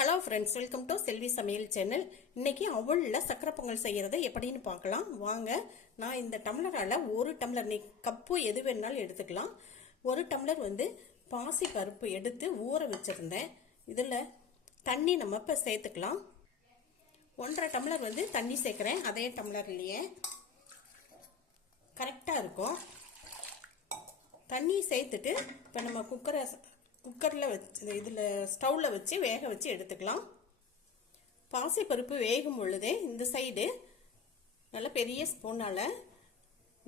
Hello friends, welcome to செல்வி சமையல் channel. இன்னைக்கு அவலில் சக்கரை பொங்கல் செய்கிறது எப்படின்னு பார்க்கலாம் வாங்க. நான் இந்த டம்ளரால் ஒரு டம்ளர், நீ கப்பு எது வேணாலும் எடுத்துக்கலாம். ஒரு டம்ளர் பாசி பருப்பு எடுத்து ஊற வச்சுருந்தேன். இதில் தண்ணி நம்ம இப்போ சேர்த்துக்கலாம். 1.5 டம்ளர் தண்ணி சேர்க்குறேன். அதே டம்ளர்லேயே கரெக்டாக இருக்கும். தண்ணி சேர்த்துட்டு இப்போ நம்ம குக்கரில் வச்சு இதில் ஸ்டவ்வில் வச்சு வேக வச்சு எடுத்துக்கலாம். பாசிப்பருப்பு வேகும் பொழுதே இந்த சைடு நல்ல பெரிய ஸ்பூனால்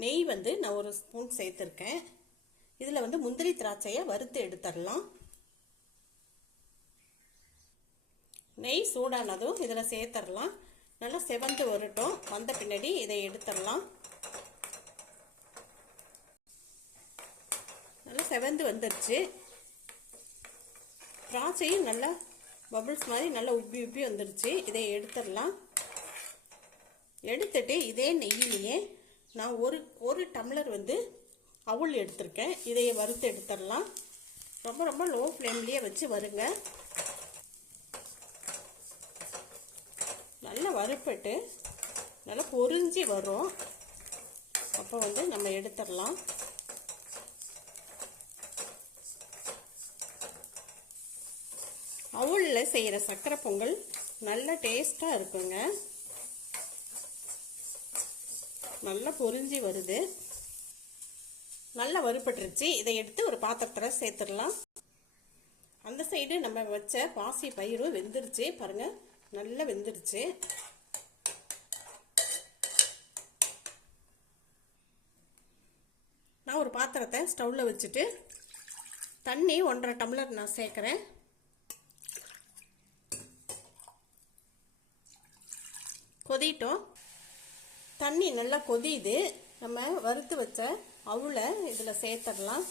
நெய் நான் ஒரு ஸ்பூன் சேர்த்துருக்கேன். இதில் முந்திரி திராட்சையை வறுத்து எடுத்துடலாம். நெய் சூடானதும் இதில் சேர்த்துடலாம். நல்லா செவந்து வரட்டும். வந்த பின்னாடி இதை எடுத்துடலாம். நல்லா செவந்து வந்துருச்சு. திராட்சையும் நல்லா பபிள்ஸ் மாதிரி நல்லா உப்பி உப்பி வந்துருச்சு. இதை எடுத்துடலாம். எடுத்துட்டு இதே நெய்யிலேயே நான் ஒரு டம்ளர் அவல் எடுத்திருக்கேன். இதையை வறுத்து எடுத்துடலாம். ரொம்ப ரொம்ப லோ ஃப்ளேம்லேயே வச்சு வருங்க. நல்லா வறுப்பட்டு நல்லா பொரிஞ்சு வரும். அப்போ நம்ம எடுத்துடலாம். அவலில் செய்கிற சக்கரை பொங்கல் நல்ல டேஸ்ட்டாக இருக்குங்க. நல்லா பொரிஞ்சு வருது. நல்லா வறுபட்டுருச்சு. இதை எடுத்து ஒரு பாத்திரத்தில் சேர்த்துடலாம். அந்த சைடு நம்ம வச்ச பாசி பயிறு வெந்துருச்சு. பாருங்க, நல்லா வெந்துருச்சு. நான் ஒரு பாத்திரத்தை ஸ்டவ்வில் வச்சுட்டு தண்ணி 1.5 டம்ளர் நான் சேர்க்குறேன். கொதிட்டோம். தண்ணி நல்லா கொதியுது. நம்ம வறுத்து வச்ச அவலை இதில் சேர்த்துடலாம்.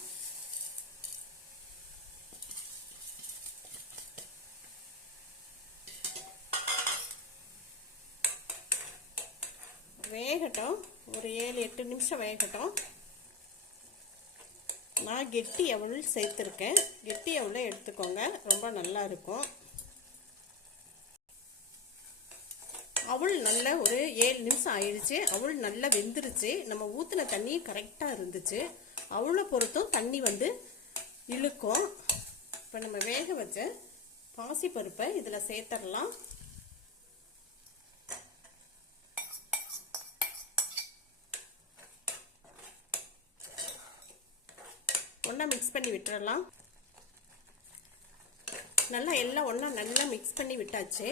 வேகட்டும். ஒரு 7-8 நிமிஷம் வேகட்டும். நான் கெட்டி அவல் சேர்த்துருக்கேன். கெட்டி அவலை எடுத்துக்கோங்க, ரொம்ப நல்லா இருக்கும். அவல் நல்லா ஒரு 7 நிமிஷம் ஆயிடுச்சு. அவல் நல்லா வெந்துருச்சு. நம்ம ஊற்றின தண்ணி கரெக்டாக இருந்துச்சு. அவளை பொறுத்தும் தண்ணி இழுக்கும். இப்போ நம்ம வேக வச்ச பாசிப்பருப்பை இதில் சேர்த்துடலாம். ஒன்றா மிக்ஸ் பண்ணி விட்டுறலாம். நல்லா எல்லாம் ஒன்றா நல்லா மிக்ஸ் பண்ணி விட்டாச்சு.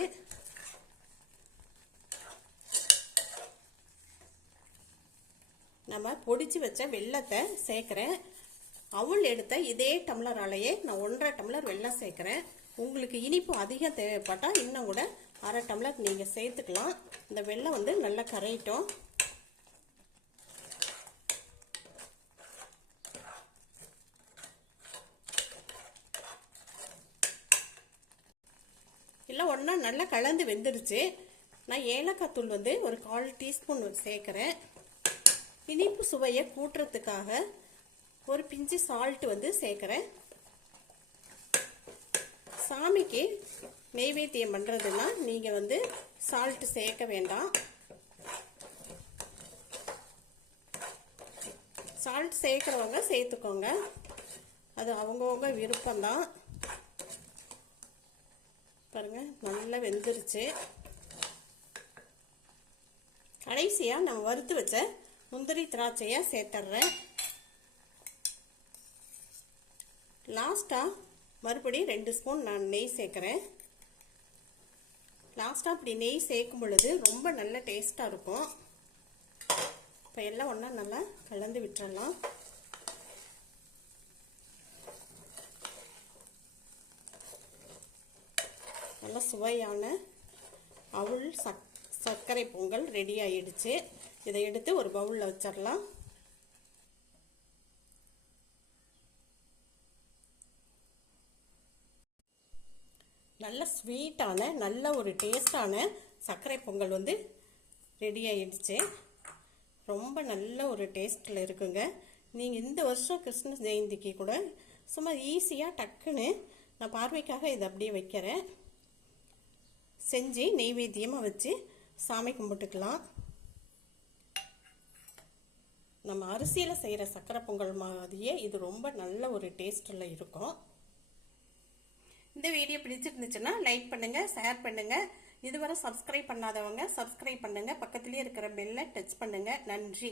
நம்ம பொடிச்சு வச்ச வெல்லத்தை சேர்க்குறேன். அவல் எடுத்த இதே டம்ளராலேயே நான் 1.5 டம்ளர் வெல்லம் சேர்க்குறேன். உங்களுக்கு இனிப்பு அதிகம் தேவைப்பட்டால் இன்னும் கூட 1/2 டம்ளர் நீங்கள் சேர்த்துக்கலாம். இந்த வெல்லம் நல்லா கரையிட்டோம். எல்லாம் ஒன்றா நல்லா கலந்து வெந்துடுச்சு. நான் ஏலக்காய் தூள் ஒரு 1/4 டீஸ்பூன் சேர்க்குறேன். இனிப்பு சுவையை கூட்டுறதுக்காக ஒரு பிஞ்சு சால்ட் சேர்க்குறேன். சாமிக்கு நெய்வேத்தியம் பண்ணுறதுன்னா நீங்கள் சால்ட் சேர்க்க வேண்டாம். சால்ட் சேர்க்குறவங்க சேர்த்துக்கோங்க, அது அவங்கவுங்க விருப்பம்தான். பாருங்க, நல்லா வெந்துருச்சு. கடைசியாக நம்ம வறுத்து வச்ச முந்திரி திராட்சையை சேர்த்துட்றேன். லாஸ்ட்டாக மறுபடியும் 2 ஸ்பூன் நான் நெய் சேர்க்குறேன். லாஸ்ட்டாக அப்படி நெய் சேர்க்கும் பொழுது ரொம்ப நல்ல டேஸ்ட்டாக இருக்கும். இப்போ எல்லாம் ஒன்றா நல்லா கலந்து விட்டுறலாம். நல்ல சுவையான அவல் சர்க்கரை பொங்கல் ரெடி ஆயிடுச்சு. இதை எடுத்து ஒரு பவுலில் வச்சிடலாம். நல்ல ஸ்வீட்டான நல்ல ஒரு டேஸ்டான சர்க்கரை பொங்கல் ரெடி ஆயிடுச்சு. ரொம்ப நல்ல ஒரு டேஸ்ட்டில் இருக்குங்க. நீங்கள் இந்த வருஷம் கிருஷ்ண ஜெயந்திக்கு கூட சும்மா ஈஸியாக டக்குன்னு நான் பார்வைக்காக இதை அப்படியே வைக்கிறேன். செஞ்சு நெய்வேத்தியமாக வச்சு சாமி கும்பிட்டுக்கலாம். நம்ம அரிசியில் செய்கிற சக்கரை பொங்கல் மாதிரியே இது ரொம்ப நல்ல ஒரு டேஸ்ட்டில் இருக்கும். இந்த வீடியோ பிடிச்சிருந்துச்சுன்னா லைக் பண்ணுங்கள், ஷேர் பண்ணுங்கள். இதுவரை சப்ஸ்கிரைப் பண்ணாதவங்க சப்ஸ்கிரைப் பண்ணுங்கள். பக்கத்துலேயே இருக்கிற பெல்லை டச் பண்ணுங்கள். நன்றி.